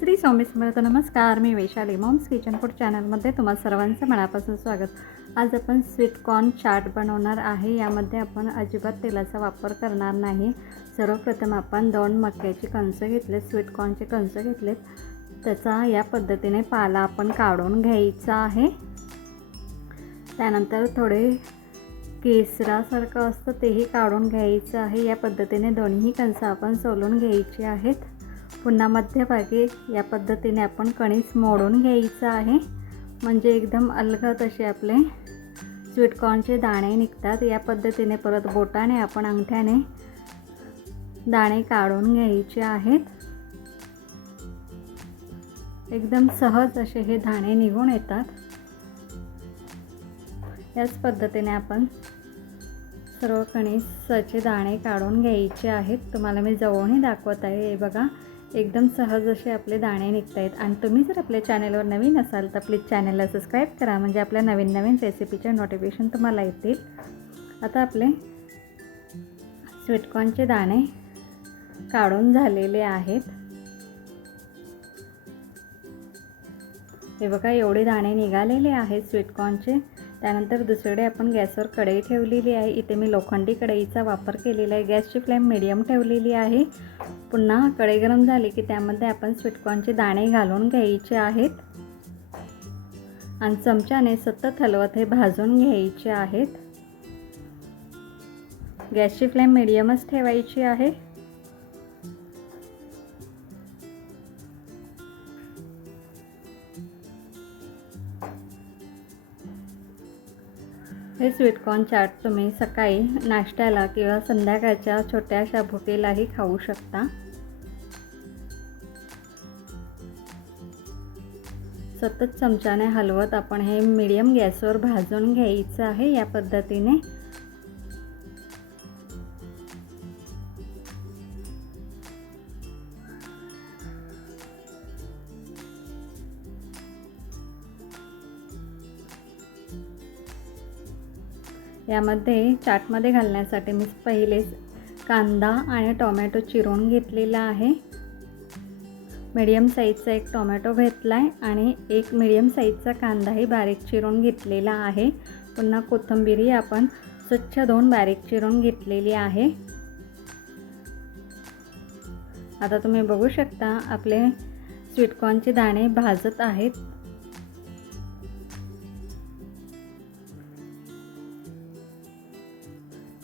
श्री स्वामी समर्थ. नमस्कार, मी Vaishali. Moms kitchen food चॅनलमध्ये तुम्हा सर्वांचं मनापासून स्वागत. आज आपण स्वीट कॉर्न चाट बनवणार आहे. यामध्ये आपण अजिबात तेलाचा वापर करणार नाही. सर्वप्रथम आपण 2 मक्याची कणसं घेतले, स्वीट कॉर्नचे कणसं घेतलेत. त्याचा या पद्धतीने पाला आपण काढून घ्यायचा आहे. त्यानंतर थोडे केसरासारखं असतं तेही काढून घ्यायचं आहे. या पद्धतीने दोन्ही कणसं आपण सोलून घ्यायची आहेत. पुन्हा मध्यभागी या पद्धतीने आपण कणीस मोडून घ्यायचं आहे, म्हणजे एकदम अलगद असे आपले स्वीट कॉर्नचे दाणे निघतात. या पद्धतीने परत बोटाने आपण अंगठ्याने दाणे काढून घ्यायचे आहेत. एकदम सहज असे हे दाणे निघून येतात. याच पद्धतीने आपण सर्व कणीसचे दाणे काढून घ्यायचे आहेत. तुम्हाला मी जवळूनही दाखवत आहे. हे बघा, एकदम सहज असे आपले दाणे निघत आहेत. आणि तुम्ही जर आपल्या चॅनलवर नवीन असाल तर प्लीज चॅनलला सबस्क्राईब करा, म्हणजे आपल्या नवीन नवीन रेसिपीचे नोटिफिकेशन तुम्हाला येतील. आता आपले स्वीट कॉर्नचे दाणे काढून झालेले आहेत. हे बघा, एवढे दाणे निघालेले आहेत स्वीट कॉर्नचे. त्यानंतर दुसरीकडे आपण गॅसवर कढई ठेवलेली आहे. इथे मी लोखंडी कढईचा वापर केलेला आहे. गॅसची फ्लेम मीडियम ठेवलेली आहे. पुन्हा कढई गरम झाली की त्यामध्ये आपण स्वीट कॉर्नचे दाणे घालून घ्यायचे आहेत आणि चमच्याने सतत हलवत हे भाजून घ्यायचे आहेत. गॅसची फ्लेम मीडियमच ठेवायची आहे. हे स्वीट कॉर्न चाट तुम्ही सकाळी नाश्त्याला किंवा संध्याकाळच्या छोट्याशा भुकेलाही खाऊ शकता. सतत चमच्याने हलवत आपण हे मीडियम गॅसवर भाजून घ्यायचं आहे. या पद्धतीने यामध्ये चाटमध्ये घालण्यासाठी मी पहिलेच कांदा आणि टोमॅटो चिरून घेतलेला आहे. मीडियम साईजचा एक टोमॅटो घेतला आहे आणि एक मीडियम साईजचा कांदाही बारीक चिरून घेतलेला आहे. पुन्हा कोथिंबीरही आपण स्वच्छ धुवून बारीक चिरून घेतलेली आहे. आता तुम्ही बघू शकता आपले स्वीट कॉर्नचे दाणे भाजत आहेत.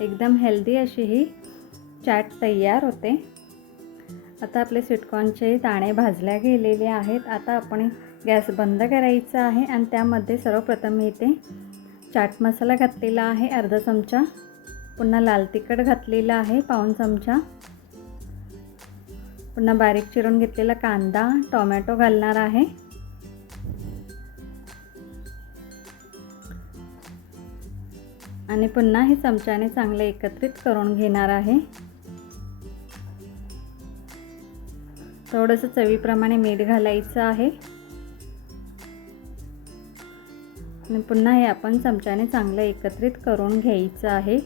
एकदम हेल्दी अशी ही चाट तयार होते. आता आपले स्वीट कॉर्नचे दाणे भाजल्या गेलेले आहेत. आता आपण गॅस बंद करायचा आहे आणि त्यामध्ये सर्वप्रथम मी इथे चाट मसाला घातलेला आहे अर्धा चमचा. पुन्हा लाल तिखट घातलेला आहे पाऊण चमचा. पुन्हा बारीक चिरून घेतलेला कांदा टोमॅटो घालणार आहे. आणि पुन्हा हे चमच्याने चांगले एकत्रित करून घेणार आहे. थोडंसं चवीप्रमाणे मीठ घालायचं आहे आणि पुन्हा हे आपण चमच्याने चांगलं एकत्रित करून घ्यायचं आहे.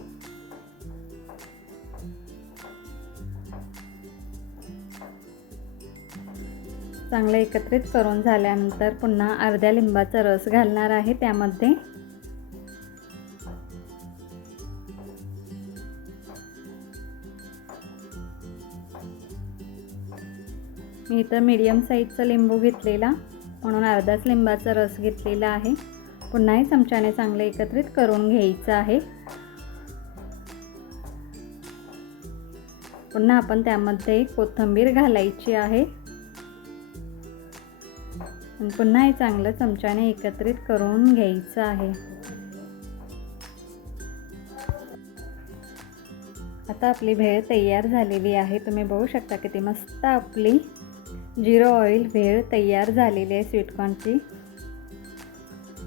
चांगलं एकत्रित करून झाल्यानंतर पुन्हा अर्ध्या लिंबाचा रस घालणार आहे. त्यामध्ये मी इथं मीडियम साईजचा लिंबू घेतलेला, म्हणून अर्धाच लिंबाचा रस घेतलेला आहे. पुन्हा हे चमच्याने चांगले एकत्रित करून घ्यायचं आहे. पुन्हा आपण त्यामध्ये कोथिंबीर घालायची आहे आणि पुन्हा हे चांगलं चमच्याने एकत्रित करून घ्यायचं आहे. आता आपली भेळ तयार झालेली आहे. तुम्ही बघू शकता किती मस्त आपली झिरो ऑइल भेळ तयार झालेली आहे स्वीट कॉर्नची.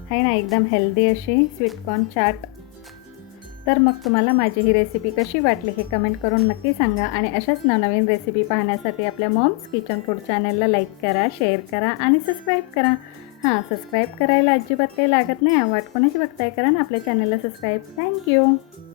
आहे ना, एकदम हेल्दी अशी स्वीट कॉर्न चाट. तर मग तुम्हाला माझी ही रेसिपी कशी वाटली हे कमेंट करून नक्की सांगा. आणि अशाच नवनवीन रेसिपी पाहण्यासाठी आपल्या मॉम्स किचन फूड चॅनलला लाईक करा, शेअर करा आणि सबस्क्राईब करा. सबस्क्राईब करायला अजिबात काही लागत नाही. वाट कोणाची बघताय, करा ना आपल्या चॅनलला सबस्क्राईब. थँक्यू.